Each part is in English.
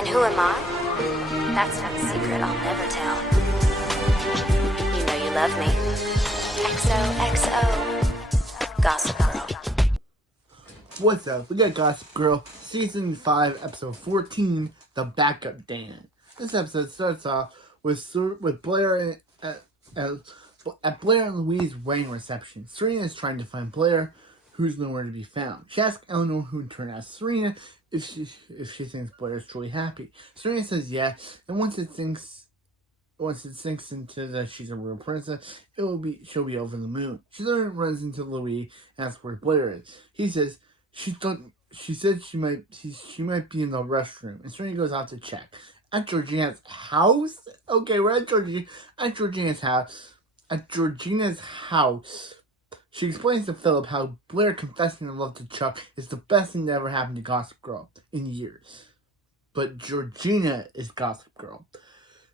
And who am I? That's not a secret I'll never tell. You know you love me. XOXO. Gossip Girl. What's up? We got Gossip Girl, Season 5, Episode 14, The Backup Dan. This episode starts off with Blair at Blair and Louise's wedding reception. Serena is trying to find Blair, who's nowhere to be found. She asks Eleanor, who in turn asks Serena, if she thinks Blair is truly happy. Serena says yes, and once it sinks into that she's a real princess, she'll be over the moon. She then runs into Louis and asks where Blair is. He says she said she might be in the restroom, and Serena goes out to check. At Georgina's house? Okay, we're at Georgina's house. At Georgina's house, she explains to Philip how Blair confessing her love to Chuck is the best thing that ever happened to Gossip Girl in years. But Georgina is Gossip Girl.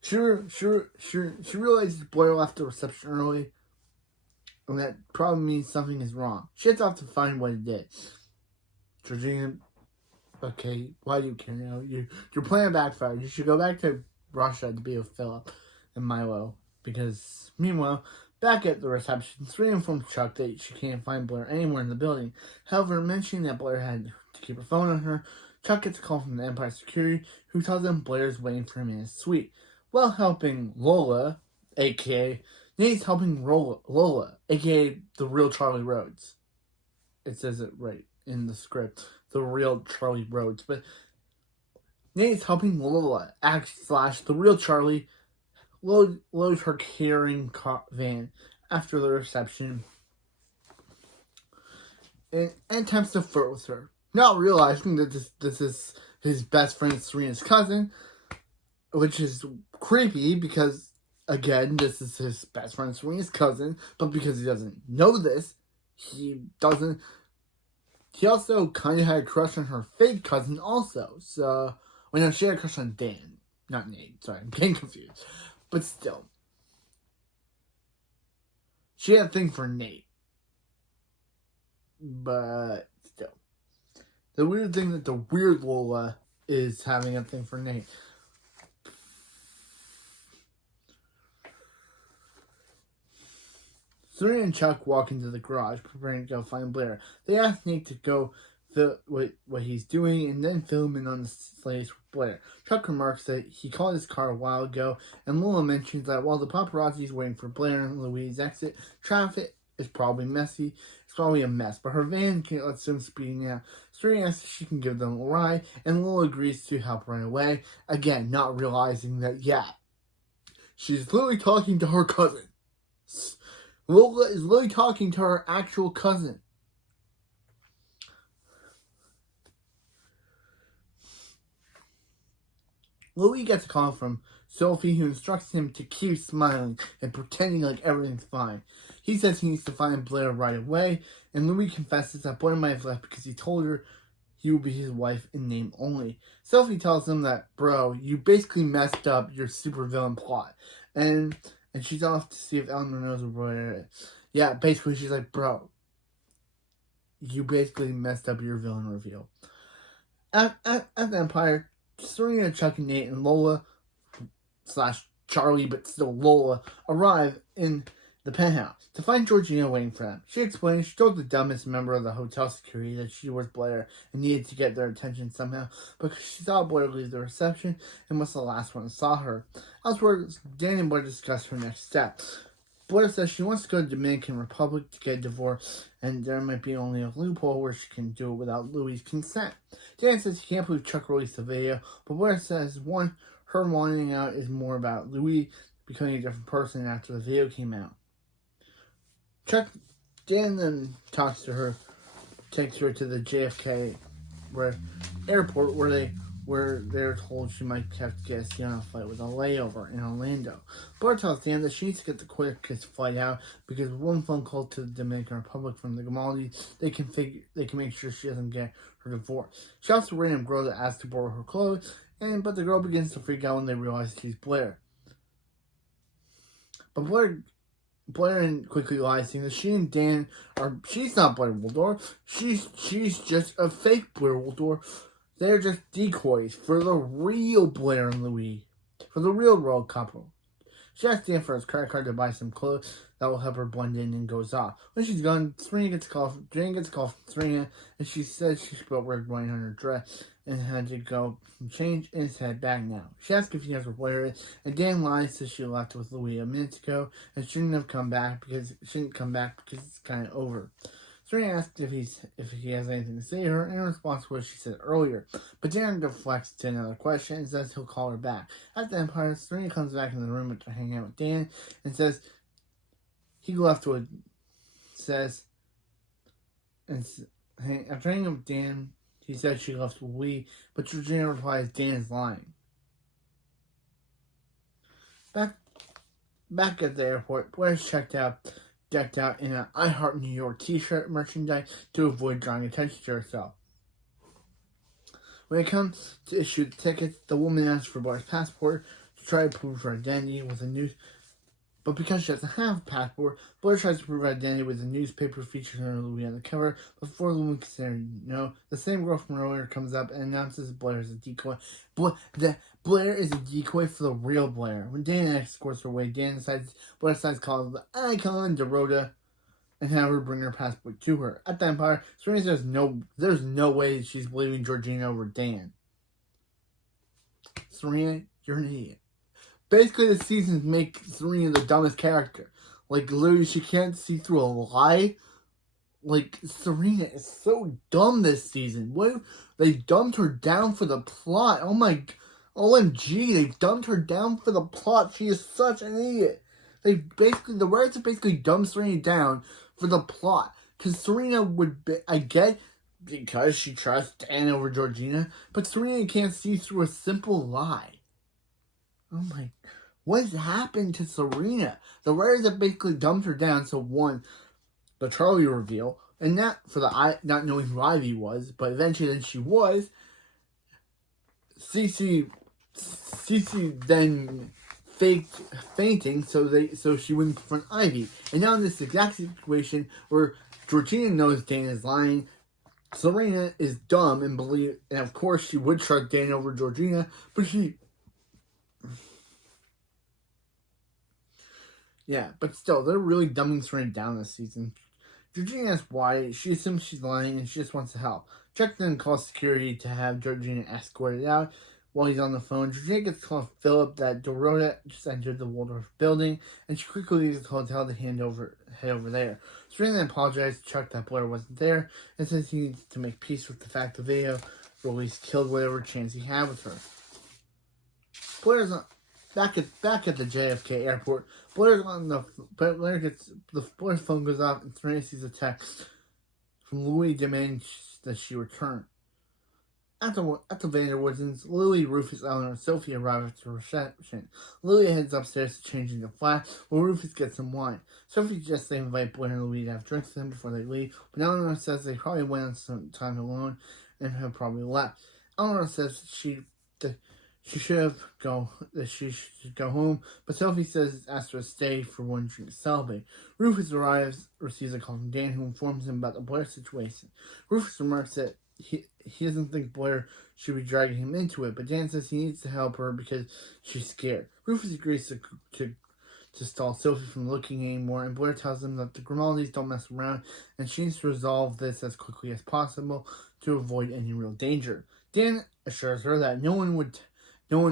She realizes Blair left the reception early, and that probably means something is wrong. She heads off to find what it is. Georgina, okay, why do you care now? Your plan backfired. You should go back to Russia to be with Philip and Milo, because meanwhile, back at the reception, Serena informs Chuck that she can't find Blair anywhere in the building. However, mentioning that Blair had to keep her phone on her, Chuck gets a call from the Empire security, who tells him Blair's waiting for him in his suite. While helping Lola, a.k.a. Nate's helping Lola, a.k.a. the real Charlie Rhodes. It says it right in the script, the real Charlie Rhodes. But Nate's helping Lola, the real Charlie, load her carrying van after the reception and attempts to flirt with her, not realizing that this is his best friend Serena's cousin, which is creepy because, again, this is his best friend Serena's cousin, but because he doesn't know this, he also kind of had a crush on her fake cousin also. So, no, she had a crush on Dan, not Nate. Sorry, I'm getting confused. But still, she had a thing for Nate. But still, the weird thing that the weird Lola is having a thing for Nate. Serena and Chuck walk into the garage, preparing to go find Blair. They ask Nate to go film what he's doing and then film in on the sleighs with Blair. Chuck remarks that he called his car a while ago, and Lola mentions that while the paparazzi is waiting for Blair and Louise' exit, traffic is probably messy. It's probably a mess, but her van can't let them speeding out. Serena asks if she can give them a ride, and Lola agrees to help right away. Again, not realizing that, she's literally talking to her cousin. Lola is literally talking to her actual cousin. Louis gets a call from Sophie, who instructs him to keep smiling and pretending like everything's fine. He says he needs to find Blair right away, and Louis confesses that Blair might have left because he told her he will be his wife in name only. Sophie tells him that, bro, you basically messed up your supervillain plot. And she's off to see if Eleanor knows where Blair is. Yeah, basically she's like, bro, you basically messed up your villain reveal. At the Empire, Serena, Chuck, and Nate, and Lola / Charlie, but still Lola, arrive in the penthouse to find Georgina waiting for them. She explains she told the dumbest member of the hotel security that she was Blair and needed to get their attention somehow because she saw Blair leave the reception and was the last one who saw her. Elsewhere, Dan and Blair discuss her next step. Blair says she wants to go to the Dominican Republic to get a divorce, and there might be only a loophole where she can do it without Louis' consent. Dan says he can't believe Chuck released the video, but Blair says her wanting out is more about Louis becoming a different person after the video came out. Dan then talks to her, takes her to the JFK airport where they're told she might have to get a seat on a flight with a layover in Orlando. Blair tells Dan that she needs to get the quickest flight out because with one phone call to the Dominican Republic from the Grimaldis, they can make sure she doesn't get her divorce. She also ran a girl that asks to borrow her clothes, but the girl begins to freak out when they realize she's Blair. But Blair quickly lies, saying that she and Dan she's not Blair Waldorf. She's just a fake Blair Waldorf They're just decoys for the real Blair and Louis, for the real world couple. She asks Dan for his credit card to buy some clothes that will help her blend in and goes off. When she's gone, Jane gets a call from Serena, and she says she spilled red wine on her dress and had to go change and is head back now. She asks if he knows where Blair is, and Dan lies, says she left with Louis a minute ago and shouldn't come back because it's kind of over. Serena asks if he has anything to say to her, and in response to what she said earlier. But Dan deflects to another question and says he'll call her back. At the Empire, Serena comes back in the room to hang out with Dan and says he left with after hanging out with Dan, he said she left with Lee, but Georgina replies Dan is lying. Back at the airport, Blair's decked out in an I Heart New York t-shirt merchandise to avoid drawing attention to herself. When it comes to issue the tickets, the woman asks for Blair's passport to try to prove her identity with a news. But because she doesn't have a passport, Blair tries to prove her identity with a newspaper featuring her Louis on the cover. Before the woman can say no, the same girl from earlier comes up and announces Blair is a decoy. Blair is a decoy for the real Blair. When Dan escorts her away, Blair decides to call the icon Dorota and have her bring her passport to her. At the Empire, Serena says there's no way she's believing Georgina over Dan. Serena, you're an idiot. Basically, the seasons make Serena the dumbest character. Like, literally, she can't see through a lie. Like, Serena is so dumb this season. What if they dumped her down for the plot? Oh my, OMG, they dumped her down for the plot. She is such an idiot. The writers basically dumped Serena down for the plot. Because Serena I get, because she trusts Dan over Georgina, but Serena can't see through a simple lie. Oh my, what happened to Serena? The writers have basically dumped her down. So one, the Charlie reveal, and not for not knowing who Ivy was, but eventually then she was. Cece then faked fainting so she wouldn't confront Ivy. And now in this exact situation where Georgina knows Dan is lying, Serena is dumb and of course she would trust Dan over Georgina, but but still, they're really dumbing Serena down this season. Georgina asks why. She assumes she's lying and she just wants to help. Chuck then calls security to have Georgina escorted out. While he's on the phone, Georgina gets to call Philip that Dorota just entered the Waldorf building, and she quickly leaves the hotel to head over there. Serena then apologizes to Chuck that Blair wasn't there, and says he needs to make peace with the fact the video release killed whatever chance he had with her. Blair's back at the JFK airport. Blair's phone goes off, and Serena sees a text from Louis demanding that she return. At the Vanderwoodens, Lily, Rufus, Eleanor, and Sophie arrive at the reception. Lily heads upstairs to change into flat, while Rufus gets some wine. Sophie suggests they invite Blair and Louis to have drinks with them before they leave, but Eleanor says they probably went on some time alone and have probably left. Eleanor says she should go home, but Sophie asks her to stay for one drink to celebrate. Rufus receives a call from Dan, who informs him about the Blair situation. Rufus remarks that he doesn't think Blair should be dragging him into it, but Dan says he needs to help her because she's scared. Rufus agrees to stall Sophie from looking anymore, and Blair tells him that the Grimaldis don't mess around, and she needs to resolve this as quickly as possible to avoid any real danger. Dan assures her that no one who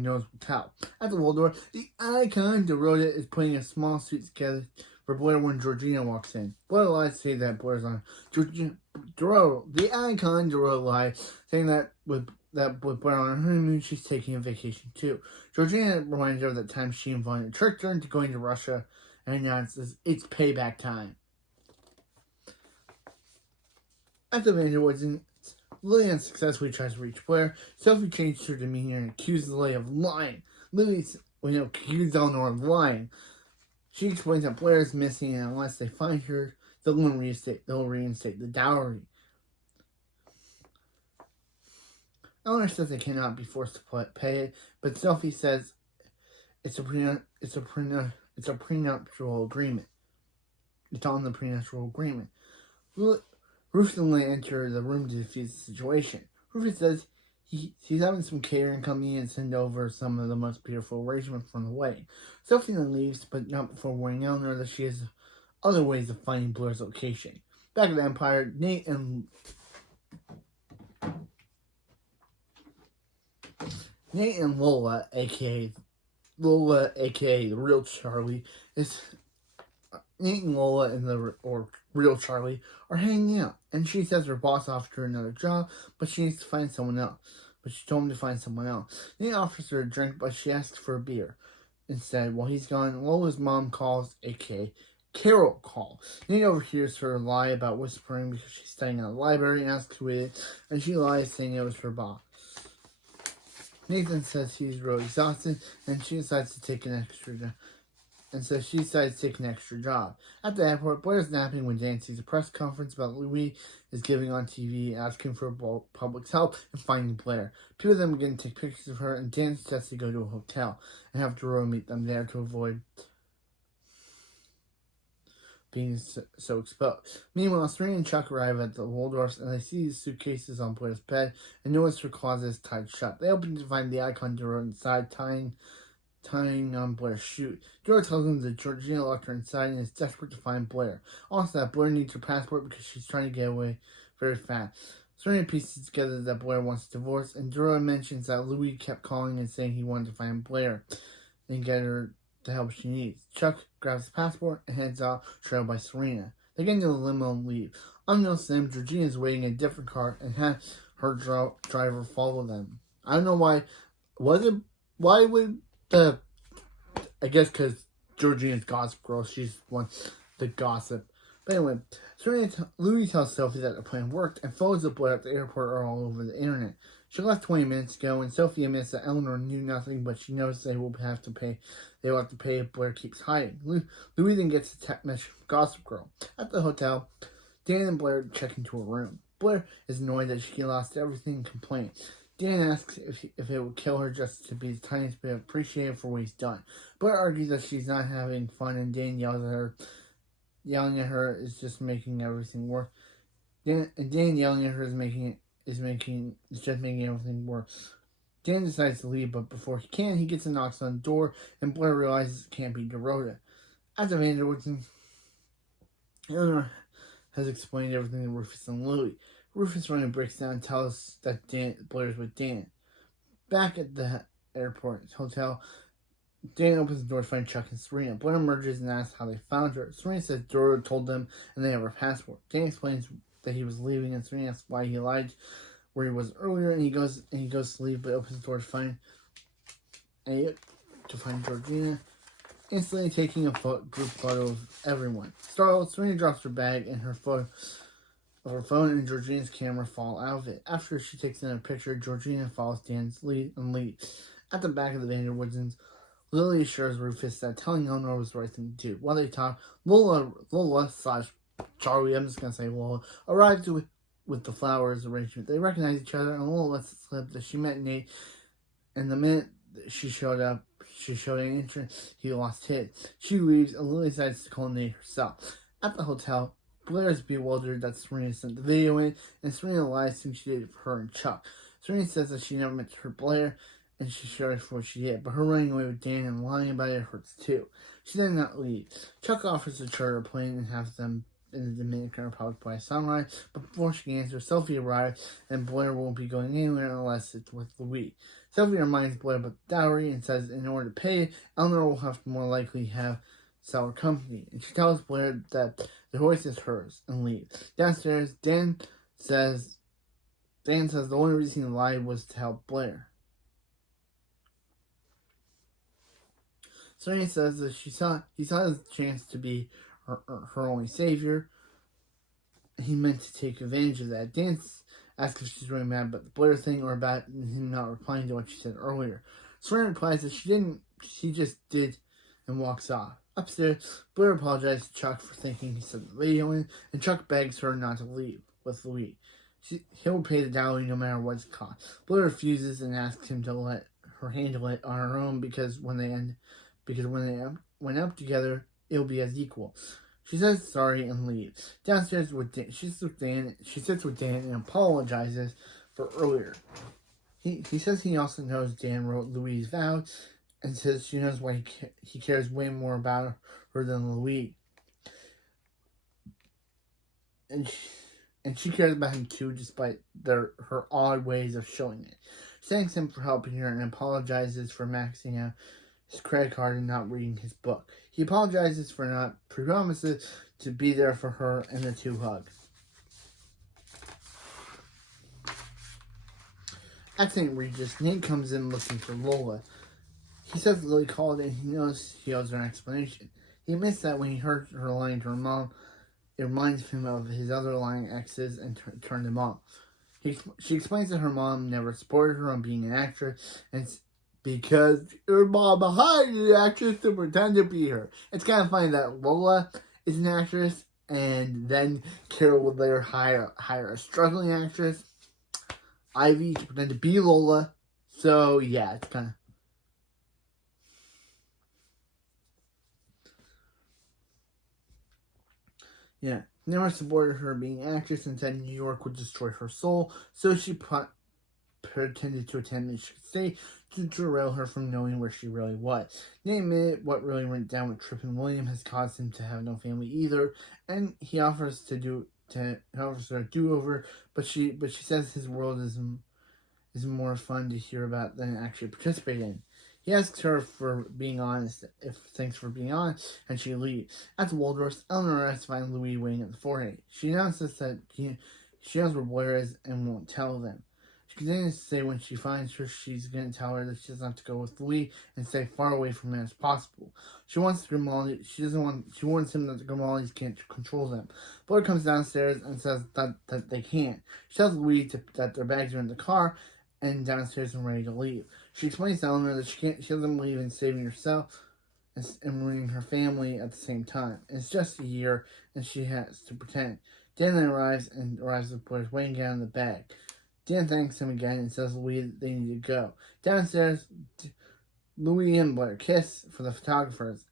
knows will tell. At the Waldorf, the icon Dorota is putting a small suit together for Blair when Georgina walks in. Blair lies to say that Blair's on the icon Dorota lies, saying that with Blair on her honeymoon, she's taking a vacation too. Georgina reminds her of the time she invited Church into going to Russia and announces it's payback time. At the Vanderwoods, Lily unsuccessfully tries to reach Blair. Sophie changes her demeanor and accuses Lily of lying. Accuses Eleanor of lying. She explains that Blair is missing, and unless they find her, they'll reinstate the dowry. Eleanor says they cannot be forced to pay it, but Sophie says it's a prenuptial agreement. It's on the prenuptial agreement. Rufus and Leigh enter the room to defuse the situation. Rufus says he's having some catering company and send over some of the most beautiful arrangements from the wedding. Sophie then leaves, but not before warning Eleanor that she has other ways of finding Blair's location. Back at the Empire, Nate and Lola, aka the real Charlie, Nate and Lola or real Charlie are hanging out, and she says her boss offered her another job, but she needs to find someone else. But she told him to find someone else. Nate offers her a drink, but she asks for a beer. Instead, while he's gone, Lola's mom calls, aka Carol calls. Nate overhears her lie about whispering because she's studying at the library and asks who it is, and she lies saying it was her boss. Nathan says he's really exhausted, and she decides to take an extra job. At the airport, Blair's napping when Dan sees a press conference about Louis is giving on TV, asking for public's help in finding Blair. Two of them begin to take pictures of her, and Dan suggests they go to a hotel and have Doro meet them there to avoid being so exposed. Meanwhile, Serena and Chuck arrive at the Waldorfs, and they see these suitcases on Blair's bed and notice her closet is tied shut. They open to find the icon Doro inside, tying on Blair's shoe. Doro tells them that Georgina locked her inside and is desperate to find Blair. Also, that Blair needs her passport because she's trying to get away very fast. Serena pieces together that Blair wants a divorce, and Doro mentions that Louis kept calling and saying he wanted to find Blair and get her the help she needs. Chuck grabs the passport and heads out, trailed by Serena. They get into the limo and leave. Unbeknownst to them, Georgina is waiting in a different car and has her driver follow them. I don't know why. Why would the... I guess because Georgina's Gossip Girl. She's one the gossip. But anyway, Louis tells Sophie that the plan worked, and photos of Blair at the airport are all over the internet. She left 20 minutes ago, and Sophie admits that Eleanor knew nothing, but she knows they will have to pay if Blair keeps hiding. Louis then gets a text message from Gossip Girl. At the hotel, Dan and Blair check into a room. Blair is annoyed that she lost everything and complains. Dan asks if it would kill her just to be the tiniest bit appreciated for what he's done. Blair argues that she's not having fun, and Dan yelling at her is just making everything worse. Dan yelling at her is just making everything worse. Dan decides to leave, but before he can, he gets a knock on the door, and Blair realizes it can't be Dorota. At the Vanderwoods, Eleanor has explained everything to Rufus and Louis. Rufus running breaks down and tells that Blair's with Dan. Back at the airport hotel, Dan opens the door to find Chuck and Serena. Blair emerges and asks how they found her. Serena says Dora told them and they have her passport. Dan explains that he was leaving, and Serena asks why he lied where he was earlier, and he goes to leave but opens the door to find Georgina, instantly taking a group photo of everyone. Startled, Serena drops her bag and her phone and Georgina's camera fall out of it. After she takes another picture, Georgina follows Dan's lead and leaves. At the back of the Vanderwoodsons, Lily assures Rufus that telling Eleanor was the right thing to do. While they talk, Lola / Charlie, I'm just going to say Lola, arrives with the flowers arrangement. They recognize each other, and Lola lets it slip that she met Nate, and the minute she showed an interest, he lost his. She leaves, and Lily decides to call Nate herself. At the hotel, Blair is bewildered that Serena sent the video in, and Serena lies saying she did it for her and Chuck. Serena says that she never meant to hurt Blair, and she's sorry for what she did, but her running away with Dan and lying about it hurts too. She then not leave. Chuck offers to charter a plane and have them in the Dominican Republic by sunrise, but before she can answer, Sophie arrives, and Blair won't be going anywhere unless it's with Louis. Sophie reminds Blair about the dowry and says in order to pay, Eleanor will have to more likely sell her company, and she tells Blair that the horse is hers and leaves. Downstairs, Dan says the only reason he lied was to help Blair. Serena says that he saw his chance to be her only savior. He meant to take advantage of that. Dan asks if she's really mad about the Blair thing or about him not replying to what she said earlier. Serena replies that she didn't, she just did, and walks off. Upstairs, Blair apologizes to Chuck for thinking he sent the video in, and Chuck begs her not to leave with Louis. He'll pay the dowry no matter what it costs. Blair refuses and asks him to let her handle it on her own because when they went up together, it'll be as equal. She says sorry and leaves. Downstairs with Dan, she sits with Dan and apologizes for earlier. He says he also knows Dan wrote Louis' vows and says she knows why he cares way more about her than Louis. And she cares about him too, despite her odd ways of showing it. She thanks him for helping her and apologizes for maxing out his credit card and not reading his book. He apologizes for not promises to be there for her, and the two hug. At St. Regis, Nate comes in looking for Lola. He says Lily called and he knows he owes her an explanation. He admits that when he heard her lying to her mom, it reminds him of his other lying exes and turned him off. She explains that her mom never supported her on being an actress, and because her mom hired an actress to pretend to be her. It's kind of funny that Lola is an actress, and then Carol would later hire a struggling actress, Ivy, to pretend to be Lola. So, yeah, it's kind of... Yeah, never supported her being an actress and said New York would destroy her soul, so she pretended to attend Michigan State to derail her from knowing where she really was. They admit what really went down with Tripp and William has caused him to have no family either, and he offers her a do-over, but she says his world is more fun to hear about than actually participate in. He asks her for being honest, thanks for being honest, and she leaves. At the Waldorf, Eleanor asks to find Louis waiting at the 4A. She announces that she knows where Blair is and won't tell them. She continues to say when she finds her, she's going to tell her that she doesn't have to go with Louis and stay far away from him as possible. She wants Grimaldi. She warns him that the Grimaldis can't control them. Blair comes downstairs and says that they can't. She tells Louis that their bags are in the car and downstairs and ready to leave. She explains to Eleanor that she doesn't believe in saving herself and ruining her family at the same time. It's just a year, and she has to pretend. Dan then arrives with Blair's weighing down the bag. Dan thanks him again and says Louis they need to go. Downstairs, Louis and Blair kiss for the photographers.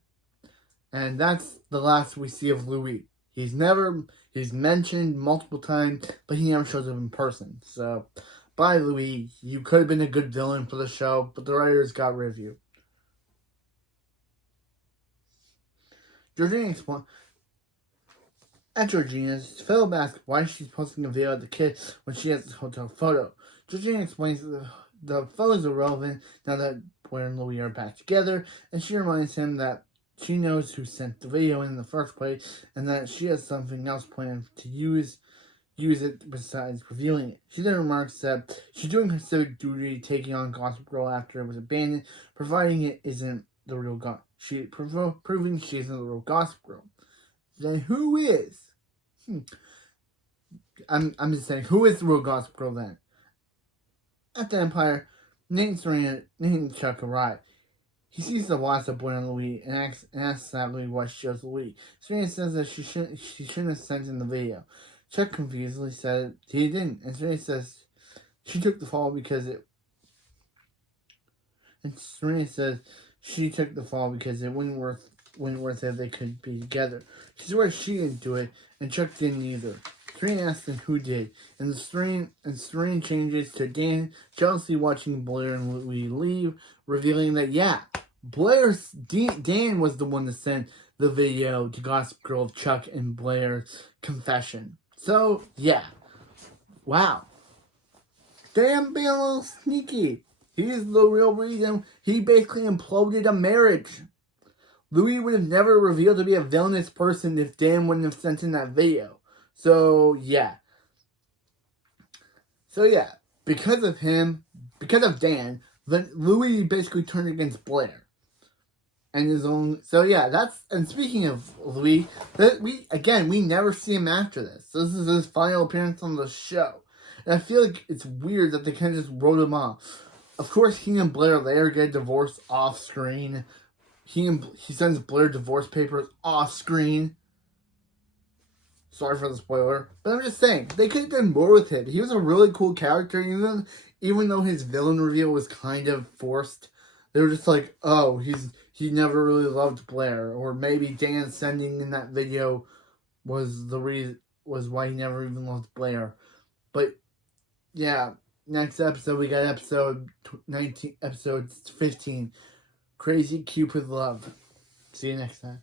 And that's the last we see of Louis. He's mentioned multiple times, but he never shows up in person. So, bye Louis. You could have been a good villain for the show, but the writers got rid of you. Georgina explains. At Georgina's, Philip asks why she's posting a video of the kid when she has the hotel photo. Georgina explains that the photos are relevant now that Blair and Louis are back together, and she reminds him that she knows who sent the video in the first place, and that she has something else planned to use it besides revealing it. She then remarks that she's doing her civic duty, taking on Gossip Girl after it was abandoned, providing it isn't the real proving she isn't the real Gossip Girl. Then who is? I'm just saying, who is the real Gossip Girl then? At the Empire, Nate and Chuck arrive. He sees the loss of Blair and Louis and asks sadly why she chose Louis. Serena says that she shouldn't have sent in the video. Chuck confusedly said he didn't, and Serena says she took the fall because it. And Serena says she took the fall because it wouldn't worth it if they could be together. She swears she didn't do it, and Chuck didn't either. Serena asks him who did, and Serena changes to Dan jealously watching Blair and Louis leave, revealing that Dan was the one that sent the video to Gossip Girl of Chuck and Blair's confession. So, yeah. Wow. Dan being a little sneaky. He's the real reason he basically imploded a marriage. Louis would have never revealed to be a villainous person if Dan wouldn't have sent in that video. So, yeah. Because of Dan, Louis basically turned against Blair. And his own... So, yeah, and speaking of Louis, we never see him after this. So this is his final appearance on the show. And I feel like it's weird that they kind of just wrote him off. Of course, he and Blair later get divorced off screen. He sends Blair divorce papers off screen. Sorry for the spoiler. But I'm just saying, they could have done more with him. He was a really cool character, even though his villain reveal was kind of forced. They were just like, oh, he never really loved Blair, or maybe Dan sending in that video was the reason, was why he never even loved Blair. But yeah, next episode we got episode 19, episode 15, Crazy Cupid Love. See you next time.